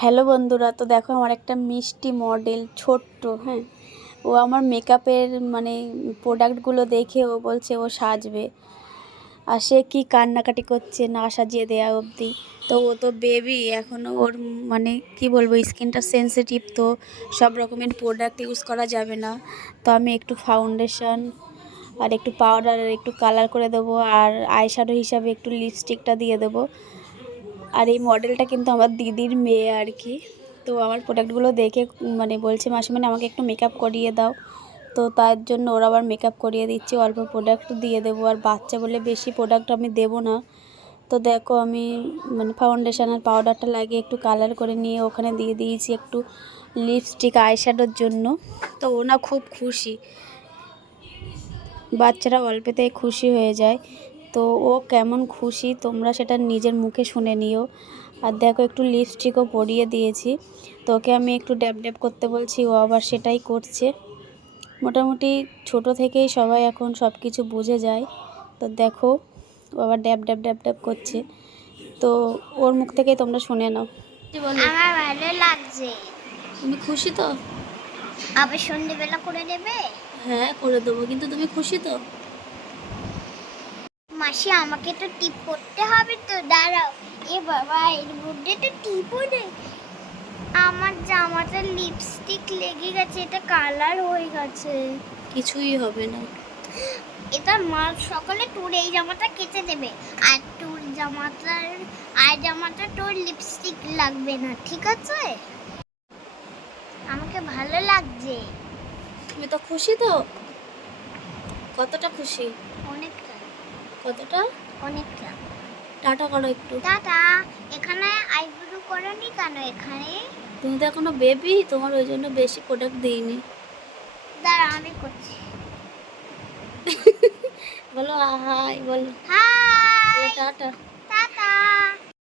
Hello বন্ধুরা, তো দেখো আমার একটা মিষ্টি মডেল ছোট্ট হ্যাঁ? ও আমার মেকআপের মানে প্রোডাক্টগুলো দেখে ও বলছে ও সাজবে। আর সে কী কান্নাকাটি করছে না সাজিয়ে দেওয়া অবধি। তো ও তো বেবি এখনও ওর মানে কি বলব স্কিনটা সেন্সিটিভ তো, সব রকমের প্রোডাক্ট ইউজ করা যাবে না। তো আমি একটু ফাউন্ডেশন আর একটু পাউডার আর একটু কালার করে দেবো, আর আইশ্যাডো হিসাবে একটু লিপস্টিকটা দিয়ে দেবো। আর এই মডেলটা কিন্তু আমার দিদির মেয়ে আর কি। তো আমার প্রোডাক্টগুলো দেখে মানে বলছে মাসে মানে আমাকে একটু মেকআপ করিয়ে দাও। তো তার জন্য ওরা আবার মেকআপ করিয়ে দিচ্ছে, অল্প প্রোডাক্ট দিয়ে দেবো। আর বাচ্চা বলে বেশি প্রোডাক্ট আমি দেবো না। তো দেখো, আমি মানে ফাউন্ডেশন আর পাউডারটা লাগিয়ে একটু কালার করে নিয়ে ওখানে দিয়ে দিয়েছি একটু লিপস্টিক আইশ্যাডোর জন্য। তো ওনা খুব খুশি। বাচ্চারা অল্পেতেই খুশি হয়ে যায়। তো ও কেমন খুশি তোমরা সেটা নিজের মুখে শুনে নিও। আর দেখো একটু লিপস্টিকও পরিয়ে দিয়েছি। তো ওকে আমি একটু ড্যাব ড্যাব করতে বলছি ও আবার সেটাই করছে। মোটামুটি ছোট থেকেই সবাই এখন সব কিছু বুঝে যায়। তো দেখো ও আবার ড্যাব ড্যাব ড্যাব ড্যাব করছে। তো ওর মুখ থেকেই তোমরা শুনে নাও। আমার ভালো লাগছে। তুমি খুশি তো? আবার সন্ধ্যেবেলা করে দেবে হ্যাঁ করে দেবো। কিন্তু তুমি খুশি তো? মাসি আমাকে তো টিপ করতে হবে তো দাঁড়াও। এ বাবা এর মধ্যে তো টিপও নেই। আমার জামাটা লিপস্টিক লেগে গেছে এটা কালার হয়ে গেছে। কিছুই হবে না। এটা মা সকালে তোর এই জামাটা কেচে দেবে। আর তোর জামাটার আর জামাটা তোর লিপস্টিক লাগবে না ঠিক আছে? আমাকে ভালো লাগছে। তুমি তো খুশি তো? কতটা খুশি? অনেকটা কতটা? অনেকটা টাটা করো একটু। টাটা। এখানে আইব্রো করনি কেন এখানে? তুমি তো এখনও বেবি তোমার ওই জন্য বেশি প্রোডাক্ট দিইনি। দাঁড়া আমি করছি। বলো হাই বলো। হাই! টাটা।